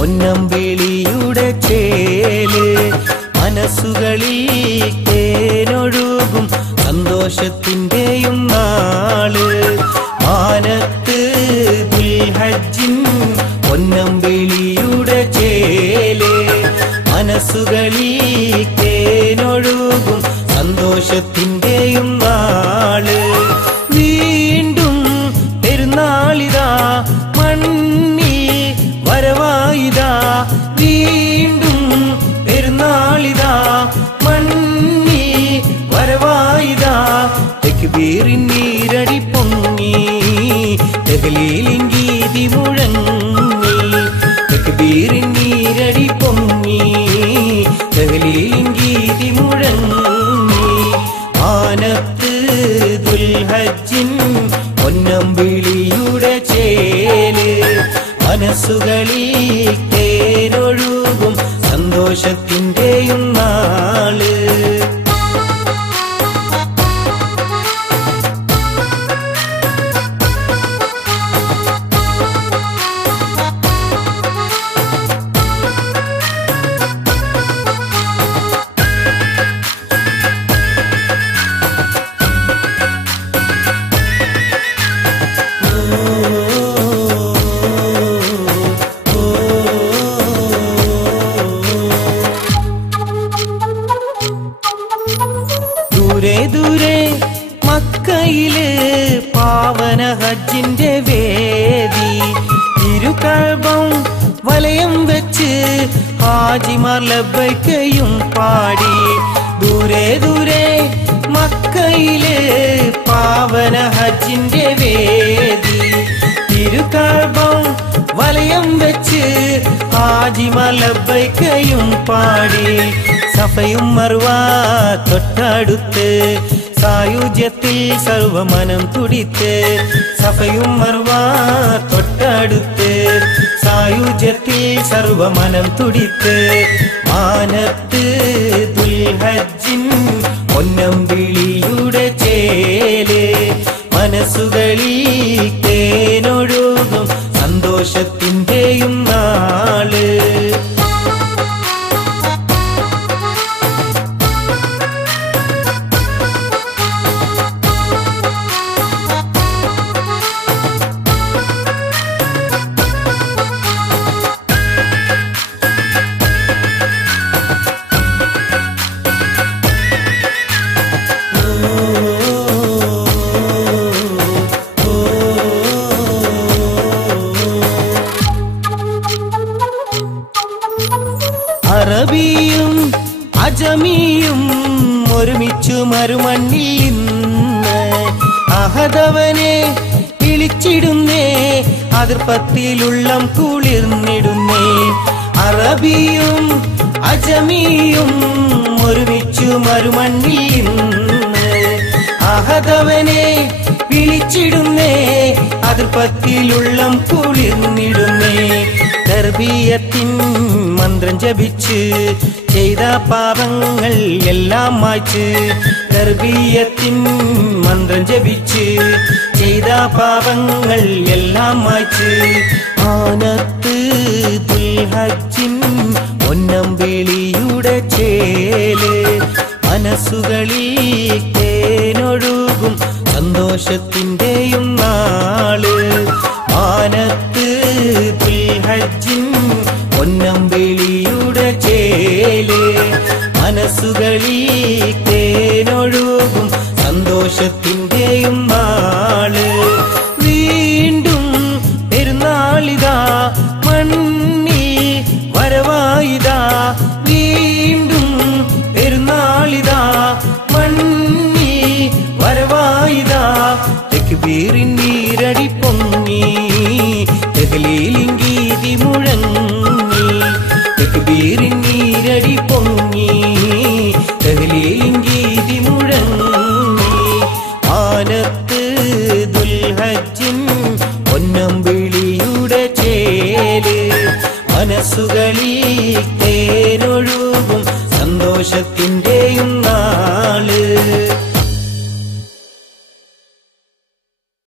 പൊന്നമ്പിളിയുടെ ചേല് മനസ്സുകളിൽ തേനൊഴുകും സന്തോഷത്തിന്റെയും നാള് മാനത്ത് ദുൽഹജ്ജിൻ പൊന്നമ്പിളിയുടെ ചേല് മനസ്സുകളിൽ തേനൊഴുകും സന്തോഷത്തിന്റെയും നാള് വീണ്ടും പെരുന്നാളിതാ മണ്ണിൽ വരവായിതാ വീണ്ടും പെരുന്നാളിതാ മണ്ണിൽ വരവായിതാ തക്ബീറിൻ നീരടി പൊങ്ങി തഹ്ലീലിൻ ഗീതി മുഴങ്ങി തക്ബീറിൻ നീരടി പൊങ്ങി തഹ്ലീലിൻ ഗീതി മുഴങ്ങി മാനത്ത് ദുൽഹജ്ജിൻ പൊന്നമ്പിളിയുടെ ചേല് മനസ്സുകളിൽ തേനൊഴുകും സന്തോഷത്തിന്റെയും നാള് ദൂരെ ദൂരെ മക്കയില് പാവന ഹജ്ജിന്റെ വേദി തിരുകഅബം വലയം വെച്ച് ഹാജിമാർ ലബ്ബൈക്കയും പാടി ദൂരെ ദൂരെ മക്കയില് പാവന ഹജ്ജിന്റെ വേദി തിരുകഅബം വലയം വെച്ച് ഹാജിമാർ ലബ്ബൈക്കയും പാടി സഫയും മർവ തൊട്ടടുത്ത് സായുജ്യത്തിൽ സർവമനം തുടിത്ത് സഫയും മർവ തൊട്ടടുത്ത് സായുജ്യത്തിൽ സർവമനം തുടിത്ത് മാനത്ത് ദുൽഹജ്ജിൻ പൊന്നമ്പിളിയുടെ ചേല് മനസ്സുകളിൽ തേനൊഴുകും സന്തോഷത്തിന്റെയും നാള് അറബിയും അജമിയും ഒരുമിച്ചു മരുമണ്ണിൽ ഇന്ന് അഹദവനെ വിളിച്ചിടുന്നേ അതിർപ്പത്തിലുള്ളം കുളിർന്നിടുന്നേ അറബിയും അജമിയും ഒരുമിച്ചു മരുമണ്ണിൽ ഇന്ന് അഹദവനെ വിളിച്ചിടുന്നേ അതിർപ്പത്തിലുള്ളം കുളിർന്നിടുന്നേ തർബിയത്തിൻ മന്ത്രം ജപിച്ച് ചെയ്ത പാപങ്ങൾ എല്ലാം മായ്ച്ച് തർബിയത്തിൻ മന്ത്രം ജപിച്ച് ചെയ്ത പാപങ്ങൾ എല്ലാം മായ്ച്ച് മാനത്ത് ദുൽഹജ്ജിൻ പൊന്നമ്പിളിയുടെ ചേല് മനസ്സുകളിൽ തേനൊഴുകും സന്തോഷത്തിന്റെയും നാള് മാനത്ത് ദുൽഹജ്ജിൻ പൊന്നമ്പിളിയുടെ ചേല് മനസ്സുകളിൽ തേനൊഴുകും സന്തോഷത്തിന്റെയും നാള് വീണ്ടും പെരുന്നാളിതാ മണ്ണിൽ വരവായിതാ വീണ്ടും പെരുന്നാളിതാ മണ്ണിൽ വരവായിതാ തക്ബീറിൻ നീരടി പൊങ്ങി തഹ്ലീലിൻ ഗീതി മുഴങ്ങി തക്ബീറിൻ നീരടി പൊങ്ങി തഹ്ലീലിൻ ഗീതി മുഴങ്ങി മാനത്ത് ദുൽഹജ്ജിൻ പൊന്നമ്പിളിയുടെ ചേല് മനസ്സുകളിൽ തേനൊഴുകും സന്തോഷത്തിന്റെയും നാള്